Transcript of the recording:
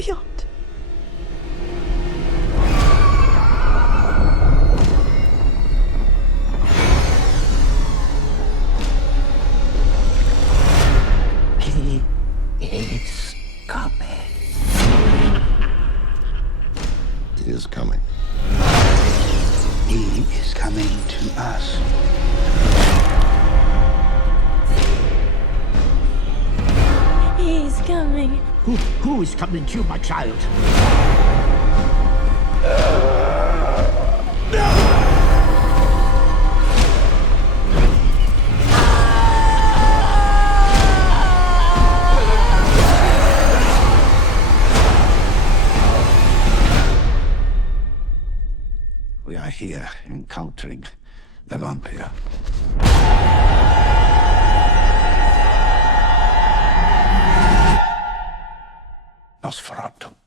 beyond. He is coming. He is coming. He is coming to us. He's coming. Who is coming to you, my child? We are here encountering the vampire. Nosferatu.